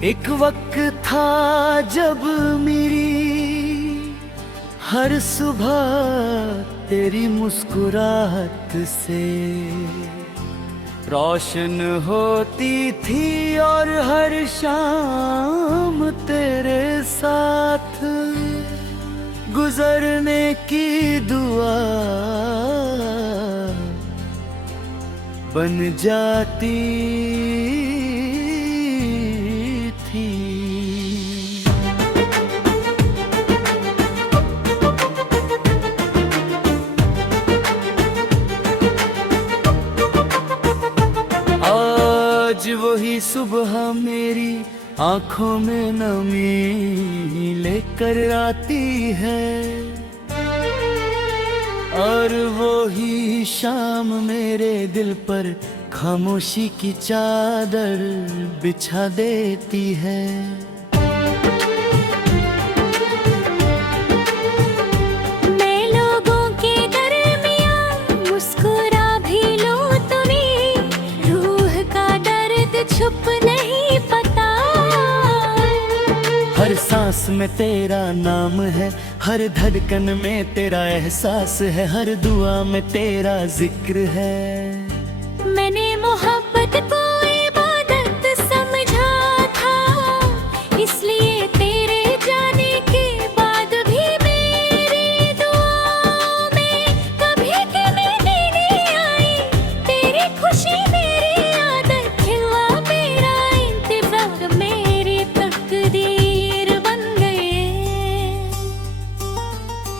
एक वक्त था जब मेरी हर सुबह तेरी मुस्कुराहट से रोशन होती थी और हर शाम तेरे साथ गुजरने की दुआ बन जाती थी। आज वही सुबह मेरी आंखों में नमी लेकर आती है और वो ही शाम मेरे दिल पर खामोशी की चादर बिछा देती है। मैं लोगों के दरमियां मुस्कुरा भी लूं तुम्हें, रूह का दर्द छुप नहीं पता। हर सांस में तेरा नाम है, हर धड़कन में तेरा एहसास है, हर दुआ में तेरा जिक्र है। मैंने मोहब्बत को इबादत समझा था, इसलिए तेरे जाने के बाद भी मेरी दुआओं में कभी कमी नहीं आई। तेरी खुशी मेरी आदत, खिलवा मेरा इंतजार, मेरी तकदीर बन गए।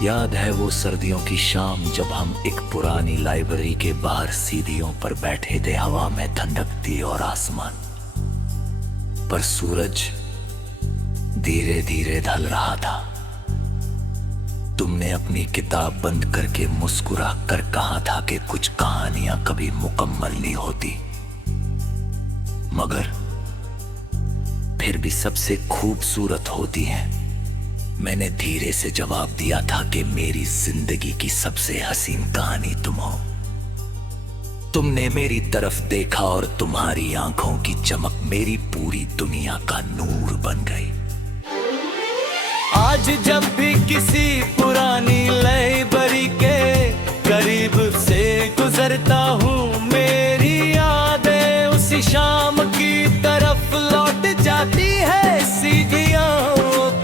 याद है वो सर्दियों की शाम जब हम एक पुरानी लाइब्रेरी के बाहर सीढ़ियों पर बैठे थे। हवा में ठंडकती और आसमान पर सूरज धीरे धीरे ढल रहा था। तुमने अपनी किताब बंद करके मुस्कुरा कर कहा था कि कुछ कहानियां कभी मुकम्मल नहीं होती, मगर फिर भी सबसे खूबसूरत होती हैं। मैंने धीरे से जवाब दिया था कि मेरी जिंदगी की सबसे हसीन कहानी तुम हो। तुमने मेरी तरफ देखा और तुम्हारी आंखों की चमक मेरी पूरी दुनिया का नूर बन गई। आज जब भी किसी पुरानी लाइब्रेरी के करीब से गुजरता हूँ, मेरी यादें उसी शाम की तरफ लौट जाती है। सीढ़ियों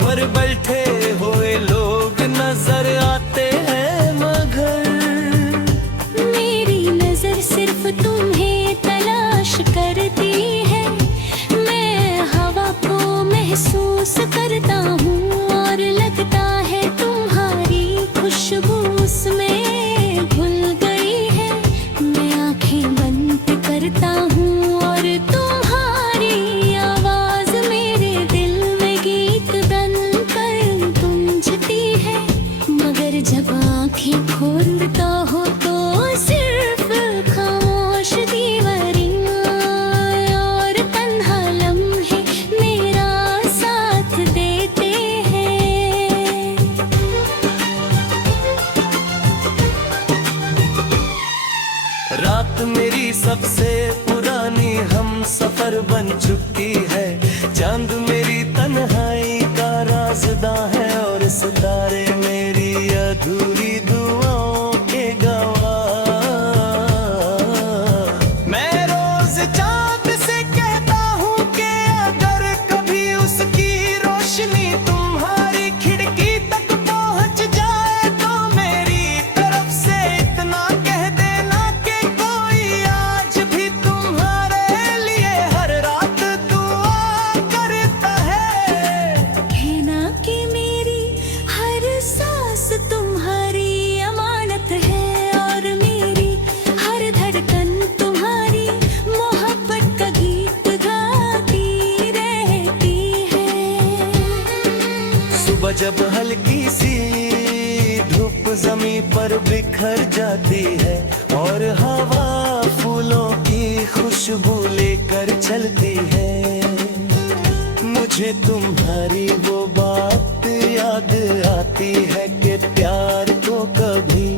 पर बैठे हुए लोग नजर आते हैं, मगर मेरी नजर सिर्फ तुम्हें तलाश करती है। मैं हवा को महसूस करता हूँ और लगता है तुम्हारी खुशबू उसमें घुल गई है। मैं आंखें बंद करता हूँ और तुम्हारी आवाज मेरे दिल में गीत बनकर गूंजती है। मगर जब आंखें खोलता हो तो सिर्फ खामोश दीवारियां और तन्हा लम्हे मेरा साथ देते हैं। रात मेरी सबसे पुरानी हम सफर बन चुकी है। चांद मेरी तन्हाई का राज़दां है और सितारे मेरी अधूरी दुआओं के गवाह। मैं रोज चांद से कहता हूँ कि अगर कभी उसकी रोशनी तुम्हारी खिड़की तक पहुँच जाए तो मेरी तरफ से इतना कह देना कि कोई आज भी तुम्हारे लिए हर रात दुआ करता है। कहना कि मेरी हर सांस तुम्हारी अमानत है और मेरी हर धड़कन तुम्हारी मोहब्बत का गीत गाती रहती है। सुबह जब हल्की सी धूप जमीन पर बिखर जाती है और हवा फूलों की खुशबू लेकर चलती है, मुझे तुम्हारी वो बात याद आती है कि प्यार को कभी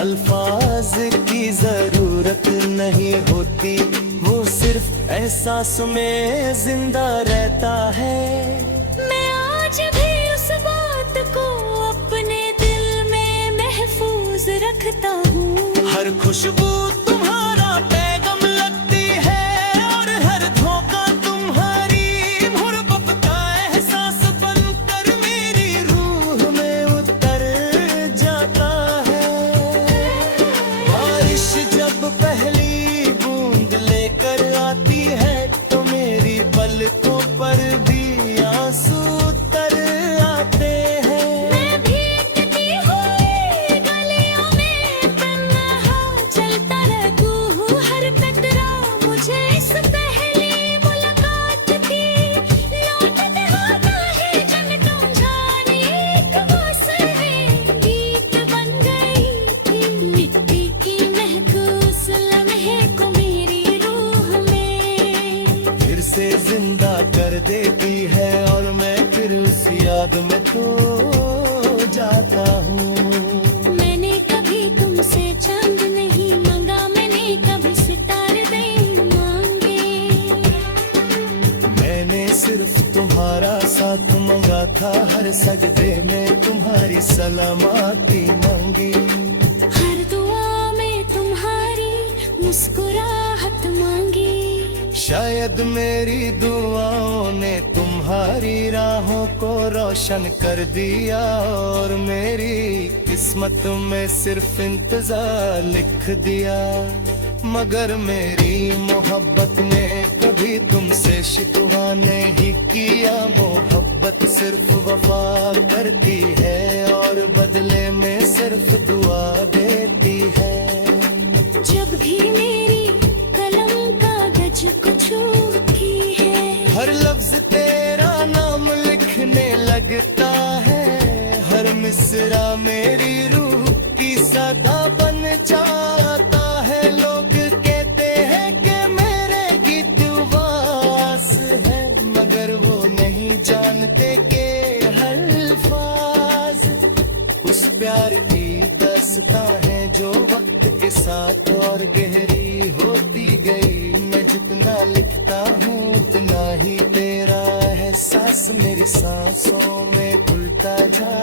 अल्फाज की जरूरत नहीं होती, वो सिर्फ एहसास में जिंदा रहता है। मैं आज भी उस बात को अपने दिल में महफूज रखता हूँ। हर खुशबू तुम्हारा पैगाम लगती है और हर धोखा तुम्हारी मुहब्बत का एहसास बनकर मेरी रूह में उतर जाता है। बारिश जब पहली बूंद लेकर आती है तो मेरी पलकों पर भी आंसू उतर आते हैं। मैं भीगती हुई गलियों में तन्हा चलता रहूं हूँ। हर कतरा मुझे इस पहली मुलाकात की लौटत होता है। जन तुम जाने एक मौसम में गीत बन गई थी। मिट्टी की महकूस लम्हे को मेरी रूह में फिर से जिंदा कर देती है और मैं फिर उस याद में खो जाता हूँ। मैंने कभी तुमसे चांद नहीं मांगा, मैंने कभी सितारे नहीं मांगे। मैंने सिर्फ तुम्हारा साथ मांगा था, हर सजदे में तुम्हारी सलामती मांगी। हर दुआ में तुम्हारी मुस्कुराहट मांगी। शायद मेरी दुआओं ने तुम्हारी राहों को रोशन कर दिया और मेरी किस्मत में सिर्फ इंतजार लिख दिया। मगर मेरी मोहब्बत ने कभी तुमसे शिकवा नहीं किया। मोहब्बत सिर्फ वफा करती है और बदले में सिर्फ दुआ देती है। जब भी मेरी कलम कागज को छूती है, हर लफ्ज तेरा नाम लिखने लगता है। हर मिसरा मेरी रूह की सदा बन जाता है। लोग कहते हैं कि मेरे गीत उबास है, मगर वो नहीं जानते कि हर अल्फाज उस प्यार की दास्तां है जो वक्त के साथ और गहरी होती गई। मैं जितना लिखता हूँ उतना ही तेरा एहसास मेरी सांसों में घुलता जा